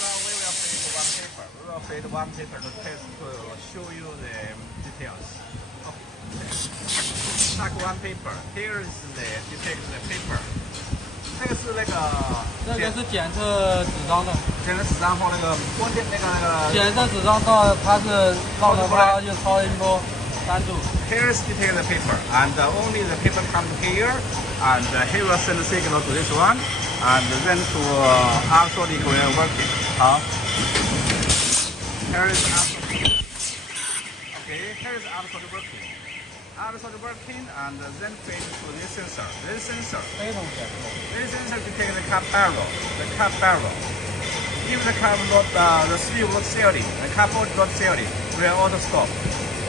now we will create one paper. We will create one paper to test to show you the details. Okay. Like one paper. Here is the detect the paper. 这个是那个，这个是检测纸张的，检测纸张和那个光电那个。检测纸张到它是到的话就超音波3度。Here is detect the paper, and only the paper comes here, and he will send the signal to this one, and then to ultrasonic will working. 好。Here is ultrasonic. Okay, here is ultrasonic working. Ultrasonic working, and then feed to this sensor. This sensor detects the cap barrel. The cap barrel. If the cap not the sleeve not sealing, the cap not sealing, will auto stop.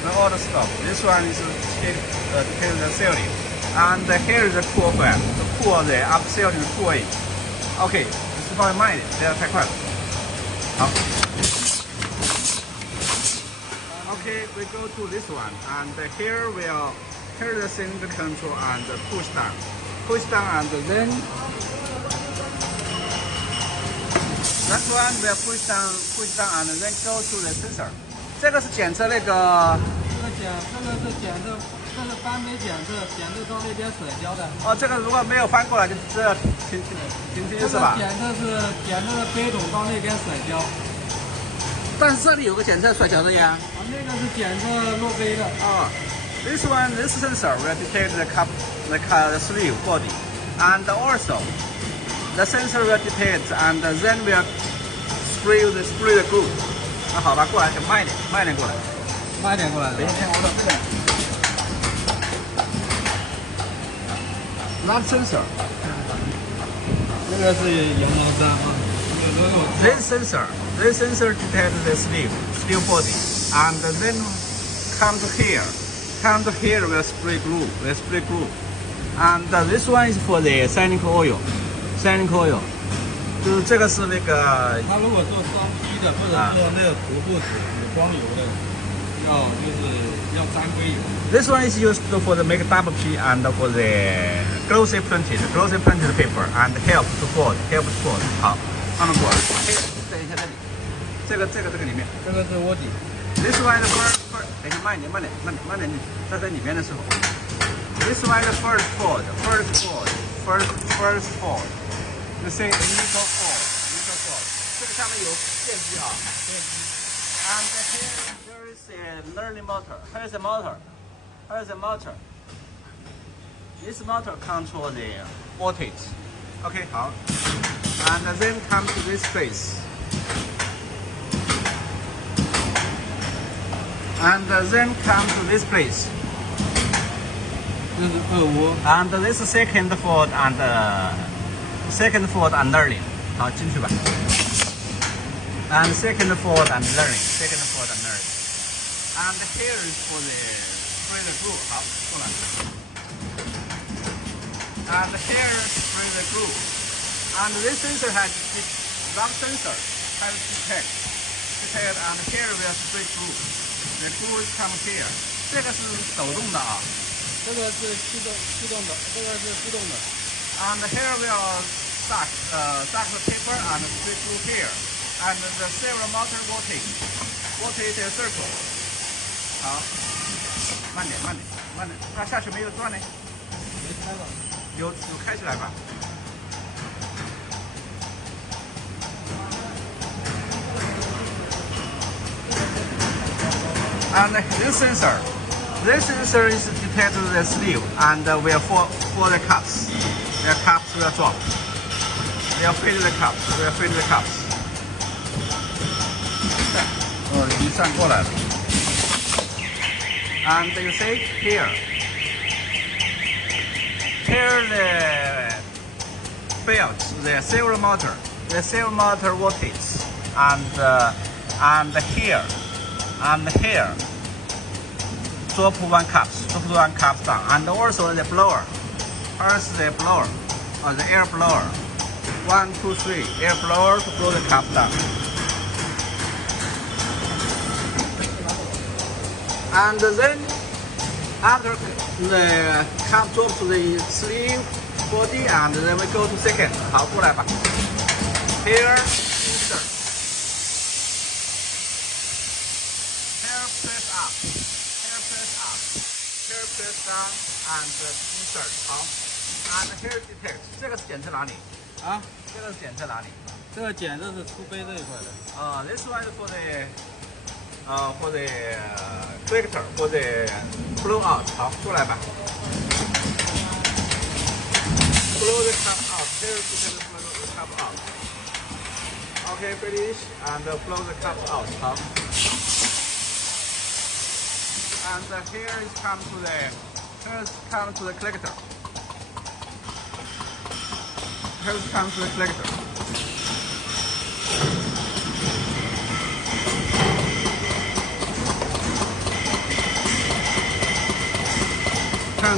The auto stop. This one is detect the sealing. And here is the cool fan. The cool the up sealing cool. Okay, 是放慢一点，这样太快了。好。Okay, we go to this one, and here the cylinder control and push down, and then that one will push down, and then go to the sensor. 这个是检测那个。这个是检测，这是翻杯检测，检测到那边甩胶的。哦，这个如果没有翻过来，就这停是吧？检测的杯筒到那边甩胶。但是这里有个检测甩胶的呀。那个是检测落杯的。哦 this sensor will detect the sleeve body, and also the sensor will detect and then will spray the glue. 那好吧，过来就慢一点过来。慢一点过来。等一下，我到这边。That sensor. 这个是羊毛毡啊。This sensor detects the sleeve body, and then come to here will spray glue, and this one is for the silica oil. 就是这个是那个。他如果做双批的，或者做那个涂布纸、光油的，要沾硅油。This one is used for the make double P and for the glossy printed paper and help to fold. 好，放过来。等一下这里，这个里面，这个是窝底。This one is first， 等一下慢点，在里面的时候。This one is first fold. The same initial fold. 这个下面有电机啊。And here there is a learning motor. Here is a motor. This motor control the voltage. Okay, 好。And then come to this place. And then come to this place. 这是2窝。And this second fold and learning. 好，进去吧。And second fold and learning. And here is for the spray the glue. 好，过来。And here spray the glue. And this sensor has that sensor has detect, and here we are spray glue. The glue comes here. 这个是手动的啊。这个是驱动的，这个是自动的。And here we are suck the paper and spray glue here. And the serial motor rotate a circle. 好，慢点，它下去没有转呢？没开吧？有开起来吧？ And this sensor is detected the sleeve and will for the cups. The cups will drop. Will fill the cups. 哦，已经上过来了。And you see here the belt, the serial motor voltage, and here. Drop one cups down, and also the blower. First the blower, or the air blower. 1, 2, 3, air blower to blow the cups down. And then after the cup drop to the sleeve body, and then we go to second. 好，过来吧。Here insert. and insert 好 and here detect 这个是检测哪里？啊，这个是检测哪里？这个检测是出杯这一块的。This one is for the collector for the blow out 好，过来吧。Blow the cup out. Here detect blow the cup out. Okay, finish and blow the cup out 好。And here is come to the collector. Here is come to the collector. Here is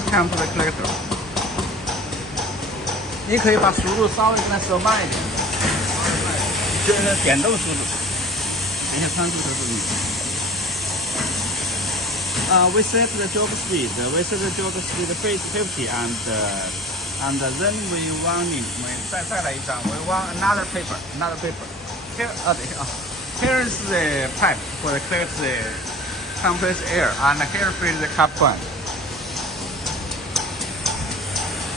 come to the collector. 你可以把速度稍微跟它收慢一点，就是点动速度。等一下参数这个注意。We set the jog speed. We set the jog speed 50 and then we want 再来一张。We want another paper. Here 等一下啊。Here is the pipe for the collect the compressed air and here fill the cup one.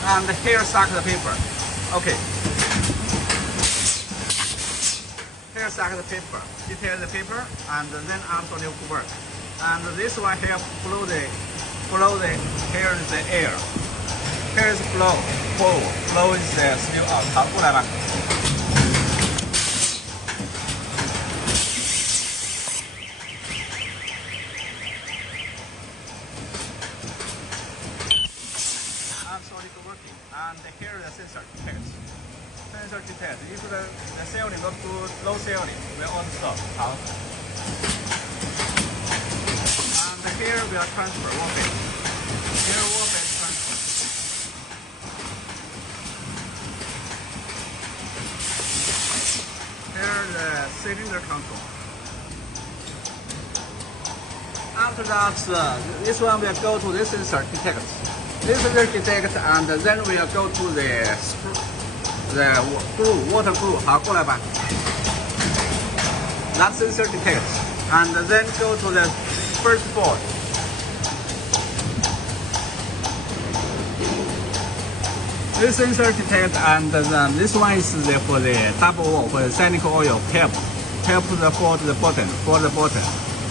And here suck the paper. Okay. Here suck the paper. Detail the paper and then also new work. And this one here blow the here is the air. Here is blow. Blow is the spill out. 好，过来吧。Working. And here is the sensor detect. Sensor detect. If the ceiling not good, low ceiling, we auto stop. 好。And here we are transfer wallbase. Here wallbase transfer. Here the cylinder control. After that, this one will go to this sensor detect. This is the detect, and then we'll go to the glue, water glue. 好，过来吧。That sensor detect, and then go to the first board. This sensor detect, and then this one is for the double wall for the cyclic oil help for the button.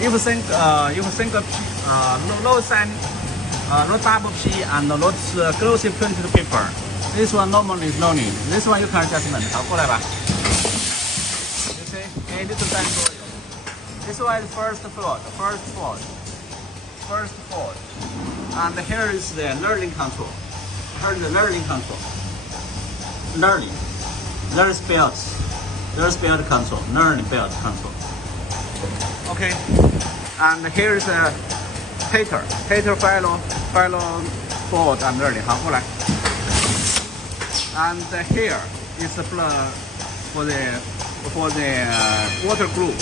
If single not double P and not glossy printed paper. This one normally is no need. This one you can adjustment. 好，过来吧。You see, it is cyclic oil. This one is first fold. And here is the learning control. Here is the learning control. Learning. There's belt control. Learning belt control. Okay. And here is a Tater follow forward and learning. 好，过来。And here is the for the water glue,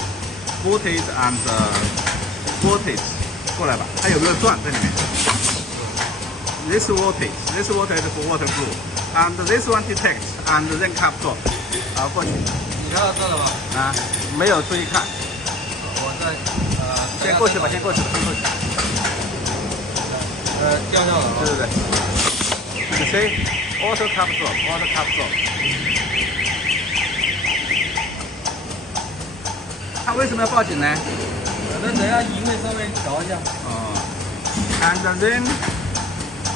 voltage and voltage. 过来吧，它有没有转在里面 ？This voltage for water glue, and this one detects and then cap stop. 好，过去。你看到这了吗？啊，没有注意看。我在先过去吧。掉下了。对。You see, auto cap stop. 他为什么要报警呢？那等下音会稍微调一下。And then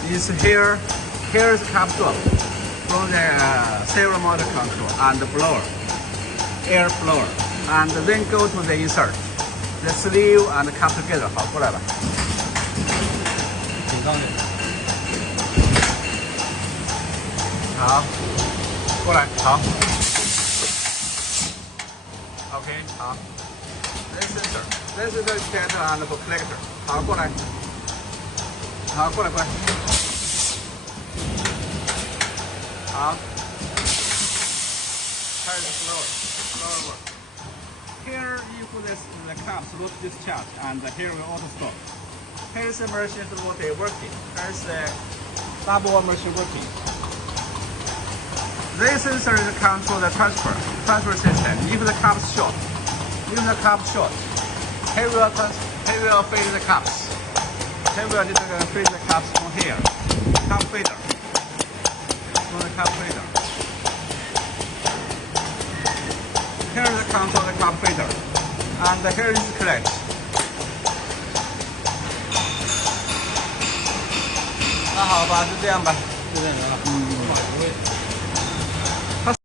is here is cap stop from the serial motor control and the blower, air blower, and then go to the insert, the sleeve and cap together. 好，过来吧。挺上去。好，过来，好。OK， 好。This is the detector and for collector. 好，过来。好，过来。好。Here is slower work. Here you put the cups not discharge, and here we auto stop. Here is the machine working. Here is the double machine working. This sensor is control the transfer system. If the cup is short, here will fill the cups. Here we are just going to feed the cups from here. Cup feeder. From the cup feeder. Here is the control of the cup feeder. And here is the clutch. 那好吧，就这样吧。就这样啊。马油味。